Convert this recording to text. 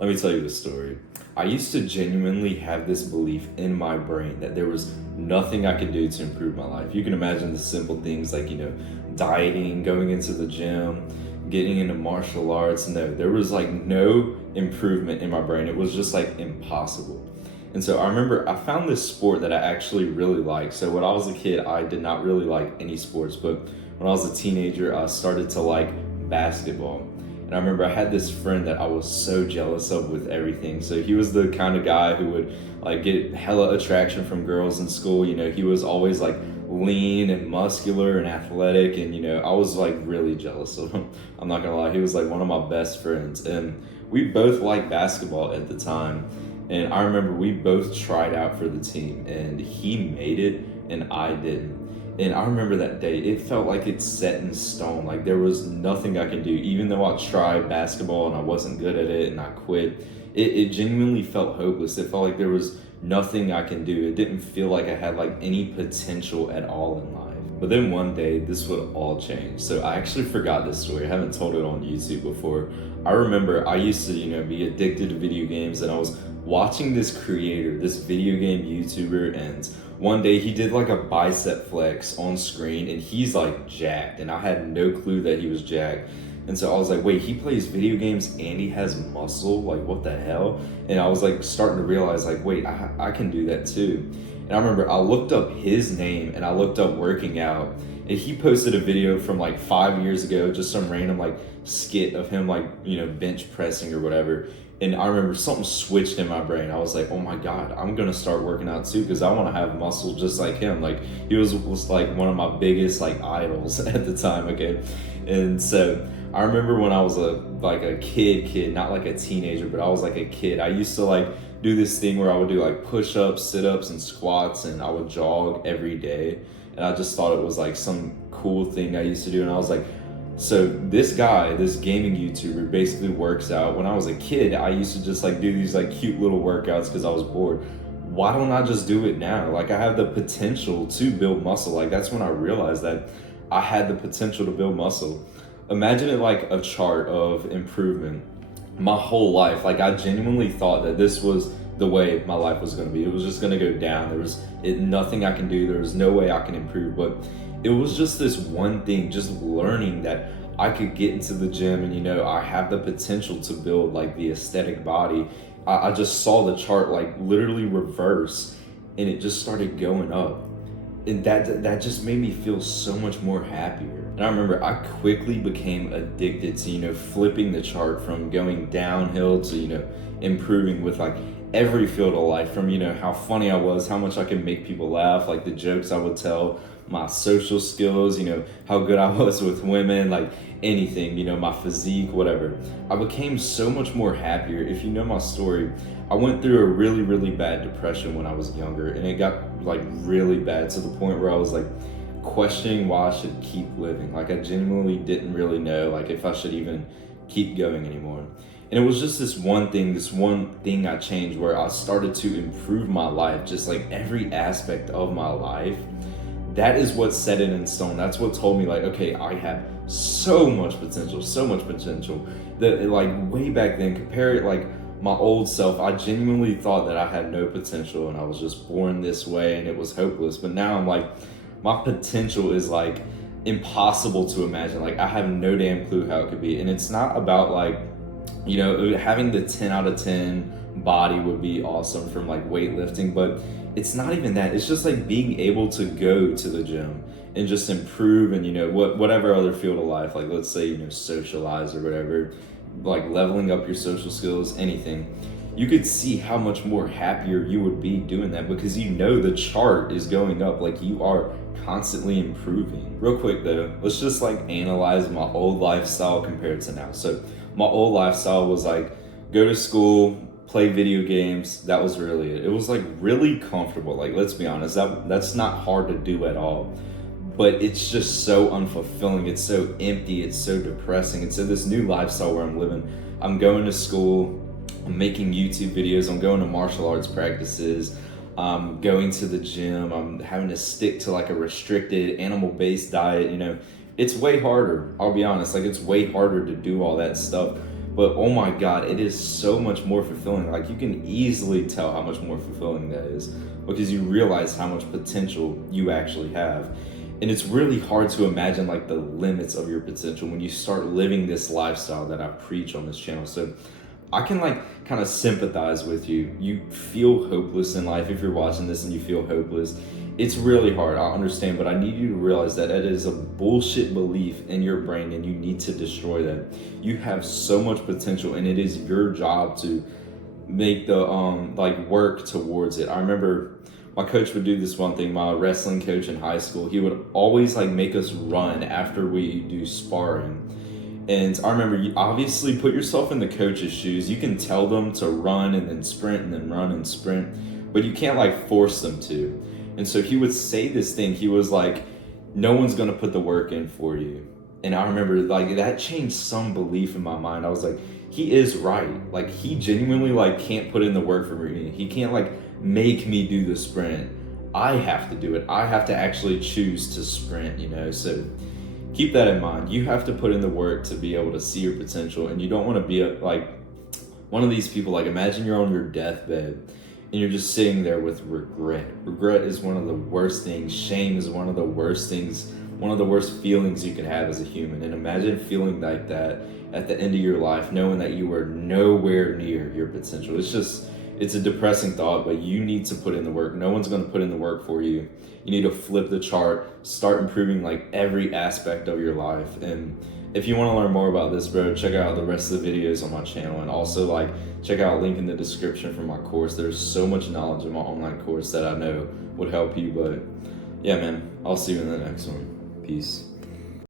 Let me tell you the story. I used to genuinely have this belief in my brain that there was nothing I could do to improve my life. You can imagine the simple things like, dieting, going into the gym, getting into martial arts. No, there was like no improvement in my brain. It was just like impossible. And so I remember I found this sport that I actually really liked. So when I was a kid, I did not really like any sports, but when I was a teenager, I started to like basketball. And I remember I had this friend that I was so jealous of with everything. So he was the kind of guy who would like get hella attraction from girls in school. He was always like lean and muscular and athletic. And, I was like really jealous of him. I'm not gonna lie. He was like one of my best friends. And we both liked basketball at the time. And I remember we both tried out for the team and he made it and I didn't. And I remember that day, it felt like it's set in stone. Like there was nothing I could do. Even though I tried basketball and I wasn't good at it and I quit, it genuinely felt hopeless. It felt like there was nothing I can do. It didn't feel like I had like any potential at all in life. But then one day, this would all change. So I actually forgot this story. I haven't told it on YouTube before. I remember I used to, be addicted to video games and I was watching this creator, this video game YouTuber, and one day he did like a bicep flex on screen and he's like jacked and I had no clue that he was jacked. And so I was like, wait, he plays video games and he has muscle? Like, what the hell? And I was like starting to realize like, wait, I can do that too. And I remember I looked up his name and I looked up working out and he posted a video from like 5 years ago, just some random like skit of him like, bench pressing or whatever. And I remember something switched in my brain. I was like, oh my God, I'm gonna start working out too because I want to have muscle just like him. Like he was like one of my biggest like idols at the time, okay? And so I remember when I was a kid, not like a teenager, but I was like a kid. I used to like do this thing where I would do like push-ups, sit-ups, and squats, and I would jog every day. And I just thought it was like some cool thing I used to do. And I was like, so this guy, this gaming YouTuber basically works out. When I was a kid, I used to just like do these like cute little workouts because I was bored. Why don't I just do it now? Like I have the potential to build muscle. Like that's when I realized that I had the potential to build muscle. Imagine it like a chart of improvement. My whole life, like I genuinely thought that this was the way my life was going to be. It was just going to go down. There was nothing I can do. There was no way I can improve. But it was just this one thing, just learning that I could get into the gym and I have the potential to build like the aesthetic body. I just saw the chart like literally reverse and it just started going up. And that just made me feel so much more happier. And I remember I quickly became addicted to flipping the chart from going downhill to improving with like every field of life, from how funny I was, how much I could make people laugh, like the jokes I would tell, my social skills, how good I was with women, like anything, my physique, whatever. I became so much more happier. If you know my story, I went through a really, really bad depression when I was younger, and it got like really bad to the point where I was like questioning why I should keep living. Like I genuinely didn't really know like if I should even keep going anymore. And it was just this one thing I changed where I started to improve my life, just like every aspect of my life. That is what set it in stone. That's what told me like, okay, I have so much potential that like way back then, compare it like my old self, I genuinely thought that I had no potential and I was just born this way and it was hopeless. But now I'm like, my potential is like impossible to imagine. Like I have no damn clue how it could be. And it's not about like, having the 10 out of 10 body would be awesome from like weightlifting, but it's not even that. It's just like being able to go to the gym and just improve and whatever other field of life, like let's say socialize or whatever, like leveling up your social skills, anything. You could see how much more happier you would be doing that because the chart is going up, like you are constantly improving. Real quick though, let's just like analyze my old lifestyle compared to now. So my old lifestyle was like go to school, play video games. That was really it. It was like really comfortable. Like let's be honest, that's not hard to do at all. But it's just so unfulfilling. It's so empty. It's so depressing. And so this new lifestyle where I'm living, I'm going to school, I'm making YouTube videos, I'm going to martial arts practices, I'm going to the gym, I'm having to stick to like a restricted animal-based diet. It's way harder. I'll be honest. Like it's way harder to do all that stuff. but oh my God, it is so much more fulfilling. Like, you can easily tell how much more fulfilling that is because you realize how much potential you actually have. And it's really hard to imagine like the limits of your potential when you start living this lifestyle that I preach on this channel. So I can like kind of sympathize with you. You feel hopeless in life. If you're watching this and you feel hopeless, it's really hard. I understand, but I need you to realize that it is a bullshit belief in your brain and you need to destroy that. You have so much potential and it is your job to make the like work towards it. I remember my coach would do this one thing, my wrestling coach in high school. He would always like make us run after we do sparring. And I remember, you obviously put yourself in the coach's shoes. You can tell them to run and then sprint and then run and sprint, but you can't like force them to. And so he would say this thing. He was like, no one's going to put the work in for you. And I remember like that changed some belief in my mind. I was like, he is right. Like, he genuinely like can't put in the work for me. He can't like make me do the sprint. I have to do it. I have to actually choose to sprint, you know? So keep that in mind. You have to put in the work to be able to see your potential, and you don't want to be like one of these people. Like, imagine you're on your deathbed and you're just sitting there with regret. Regret is one of the worst things. Shame is one of the worst things, one of the worst feelings you can have as a human. And imagine feeling like that at the end of your life, knowing that you were nowhere near your potential. It's a depressing thought, but you need to put in the work. No one's going to put in the work for you. You need to flip the chart, start improving like every aspect of your life. And if you want to learn more about this, bro, check out the rest of the videos on my channel, and also like check out a link in the description for my course. There's so much knowledge in my online course that I know would help you. But yeah, man, I'll see you in the next one. Peace.